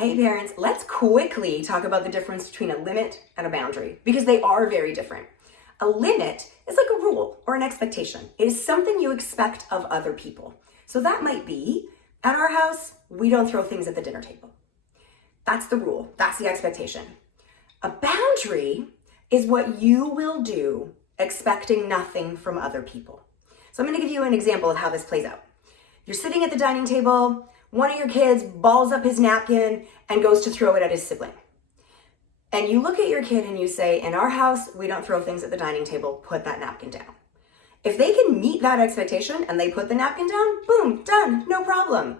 Hey parents, let's quickly talk about the difference between a limit and a boundary because they are very different. A limit is like a rule or an expectation. It is something you expect of other people. So that might be, at our house, we don't throw things at the dinner table. That's the rule. That's the expectation. A boundary is what you will do expecting nothing from other people. So I'm going to give you an example of how this plays out. You're sitting at the dining table, one of your kids balls up his napkin and goes to throw it at his sibling. And you look at your kid and you say, in our house, we don't throw things at the dining table, put that napkin down. If they can meet that expectation and they put the napkin down, boom, done, no problem.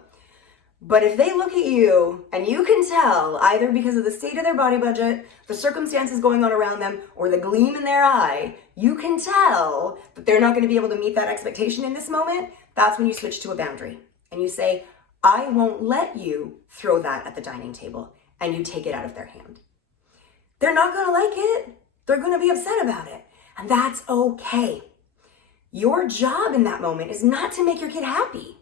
But if they look at you and you can tell, either because of the state of their body budget, the circumstances going on around them, or the gleam in their eye, you can tell that they're not going to be able to meet that expectation in this moment, that's when you switch to a boundary. And you say, I won't let you throw that at the dining table, and you take it out of their hand. They're not going to like it. They're going to be upset about it. And that's okay. Your job in that moment is not to make your kid happy.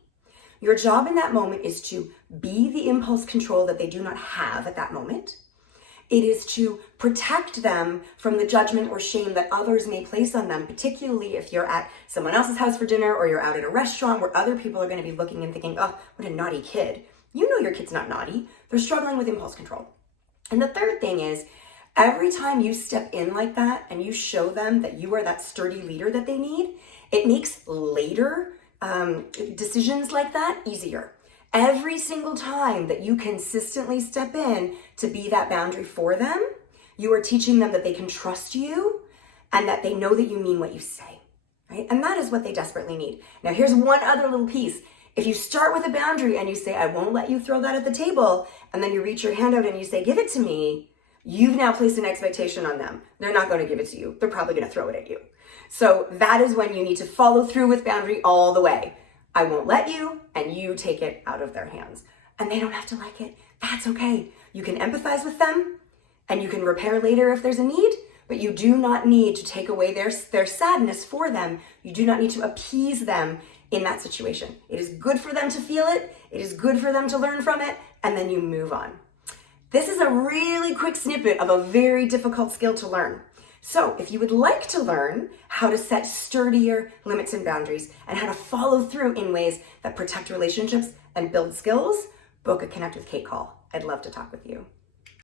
Your job in that moment is to be the impulse control that they do not have at that moment. It is to protect them from the judgment or shame that others may place on them, particularly if you're at someone else's house for dinner or you're out at a restaurant where other people are going to be looking and thinking, oh, what a naughty kid. You know your kid's not naughty. They're struggling with impulse control. And the third thing is, every time you step in like that and you show them that you are that sturdy leader that they need, it makes later decisions like that easier. Every single time that you consistently step in to be that boundary for them, you are teaching them that they can trust you and that they know that you mean what you say, right? And that is what they desperately need. Now, here's one other little piece. If you start with a boundary and you say, I won't let you throw that at the table, and then you reach your hand out and you say, give it to me, you've now placed an expectation on them. They're not going to give it to you. They're probably going to throw it at you. So that is when you need to follow through with boundary all the way. I won't let you, and you take it out of their hands. And they don't have to like it. That's okay. You can empathize with them, and you can repair later if there's a need, but you do not need to take away their sadness for them. You do not need to appease them in that situation. It is good for them to feel it. It is good for them to learn from it, and then you move on. This is a really quick snippet of a very difficult skill to learn. So if you would like to learn how to set sturdier limits and boundaries and how to follow through in ways that protect relationships and build skills, book a Connect with Kate call. I'd love to talk with you.